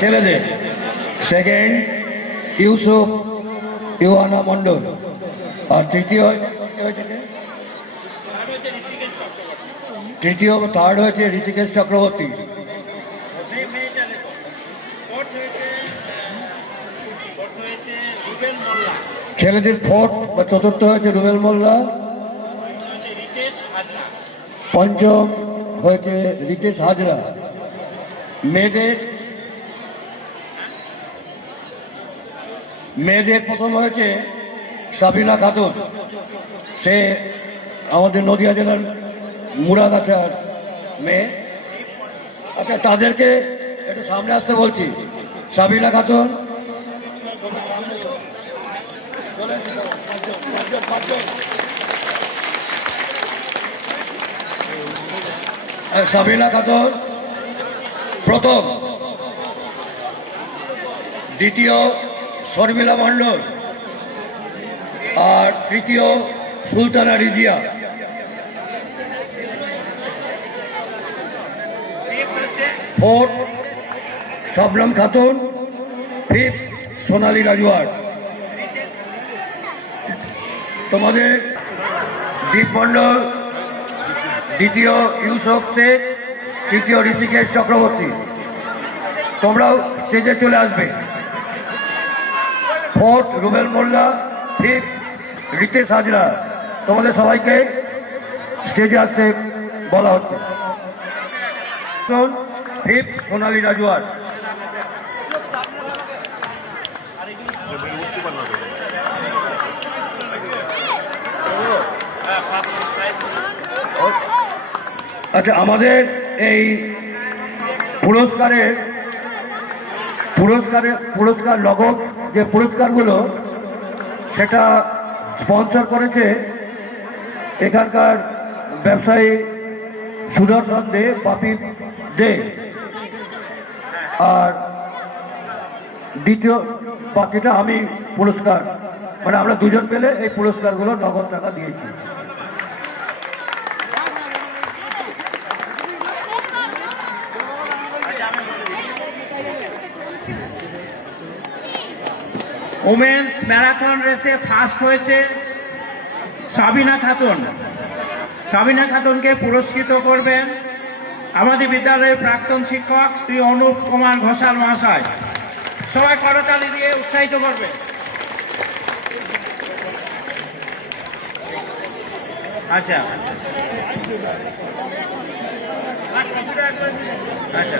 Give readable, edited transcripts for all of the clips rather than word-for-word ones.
ছেলেদের সেকেন্ড ইউসুফ ইউহানা মণ্ডল, আর থার্ড হয়েছে ঋষিকেশ চক্রবর্তী। ছেলেদের ফোর্থ বা চতুর্থ হয়েছে রুবেল মোল্লা, পঞ্চম হয়েছে রিতেশ হাজরা। মেয়েদের প্রথম হয়েছে সাবিনা খাতুন, সে আমাদের নদিয়া জেলার মুড়াগাছার মেয়ে। আচ্ছা, তাদেরকে একটু সামনে আসতে বলছি। সাবিনা খাতুন, সাবিনা খাতুন প্রথম, দ্বিতীয় শর্মিলা মণ্ডল, আর তৃতীয় সুলতানা রিজিয়া। ফোর্থ শবনম খাতুন, ফিফথ সোনালী রাজওয়ার। তোমাদের দীপ মণ্ডল, দ্বিতীয় ইউসুফ শেখ, তৃতীয় ঋষিকেশ চক্রবর্তী। তোমরাও স্টেজে চলে আসবে। ফোর্থ রুবেল মোল্লা, ফিফথ রিতেশ হাজরা। তোমাদের সবাইকে স্টেজে আসতে বলা হচ্ছে। ফিফথ সোনালী রাজওয়ার। আচ্ছা, আমাদের এই পুরস্কার নগদ যে পুরস্কারগুলো, সেটা স্পন্সর করেছে এখানকার ব্যবসায়ী সুদর্শন দে, বাপি দে। আর দ্বিতীয় বাকিটা আমি পুরস্কার, মানে আমরা দুজন পেলে এই পুরস্কারগুলো নগদ টাকা দিয়েছি। ওমেন্স ম্যারাথন রেসে ফার্স্ট হয়েছে সাবিনা খাতুন। সাবিনা খাতুনকে পুরস্কৃত করবেন আমাদের বিদ্যালয়ের প্রাক্তন শিক্ষক শ্রী অনুপ কুমার ঘোষাল মহাশয়। সবাই করতালি দিয়ে উৎসাহিত করবে। আচ্ছা আচ্ছা,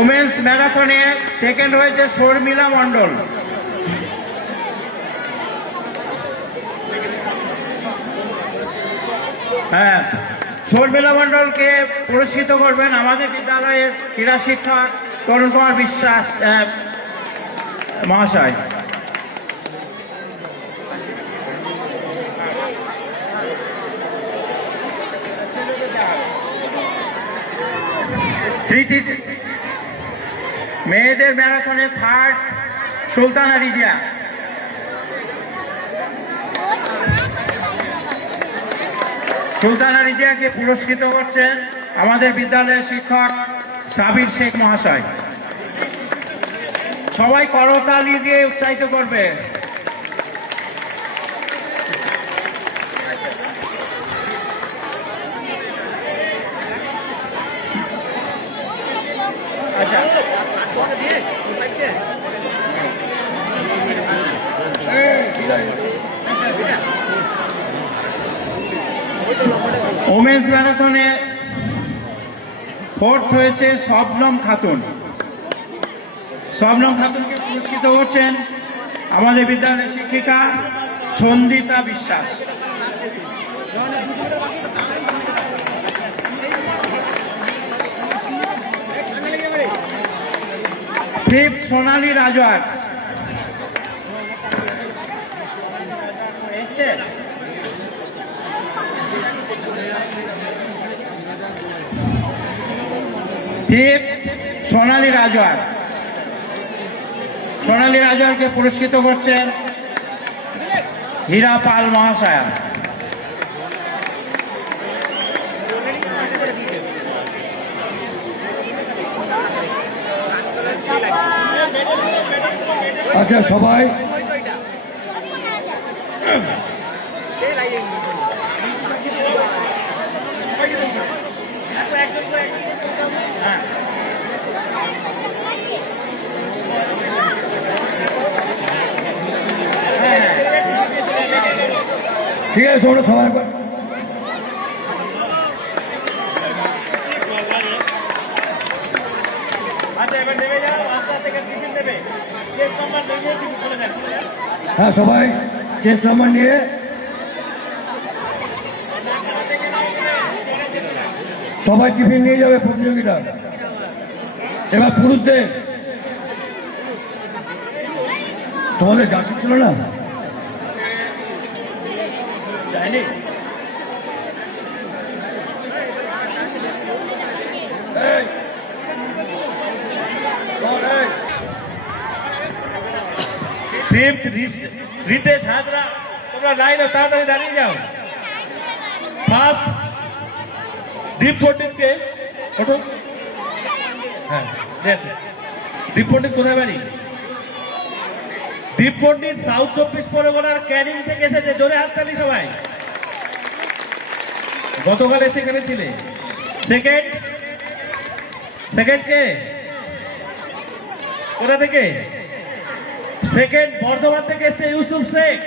ওমেন্স ম্যারাথনে সেকেন্ড হয়েছে শর্মিলা মণ্ডল। হ্যাঁ, শর্মিলা মণ্ডলকে পুরস্কৃত করবেন আমাদের বিদ্যালয়ের ক্রীড়া শিক্ষক তরুণ কুমার বিশ্বাস মহাশয়। মেয়েদের ম্যারাথনে থার্ড সুলতানা রিজিয়া। সুলতানা রিজিয়াকে পুরস্কৃত করছেন আমাদের বিদ্যালয়ের শিক্ষক সাবির শেখ মহাশয়। সবাই করতালি দিয়ে উৎসাহিত করবে। ওমেন্স ম্যারাথনে ফোর্থ হয়েছে শবনম খাতুন। শবনম খাতুনকে পুরস্কৃত করছেন আমাদের বিদ্যালয়ের শিক্ষিকা সন্দিতা বিশ্বাস। ফিফথ সোনালী রাজওয়ার। ফিফথ সোনালী রাজওয়ার। সোনালী রাজওয়ারকে পুরস্কৃত করছেন হীরা পাল মহাশয়া। আচ্ছা সবাই ঠিক আছে তোমরা সবাই হ্যাঁ সবাই চেস্ট নাম্বার নিয়ে সবাই টিফিন নিয়ে যাবে প্রতিযোগিতা। এবার পুরুষদের তোমাদের জার্সি ছিল না যায়নি? এই, বল, এই। ফিফথ রিতেশ হাজরা, তোমরা লাইনে তাড়াতাড়ি দাঁড়িয়ে যাও। ফার্স্ট দীপ পণ্ডিতকে ওঠো। হ্যাঁ বেশ। দীপ পণ্ডিত কোথায় বাড়ি? দীপ পণ্ডিত সাউথ 24 পরগনার ক্যানিং থেকে এসেছে। জোরে হাততালি সবাই। গতকাল সেখানে ছিলে। সেকেন্ড কে? কোথা থেকে? সেকেন্ড বর্ধমান থেকে এসে ইউসুফ শেখ।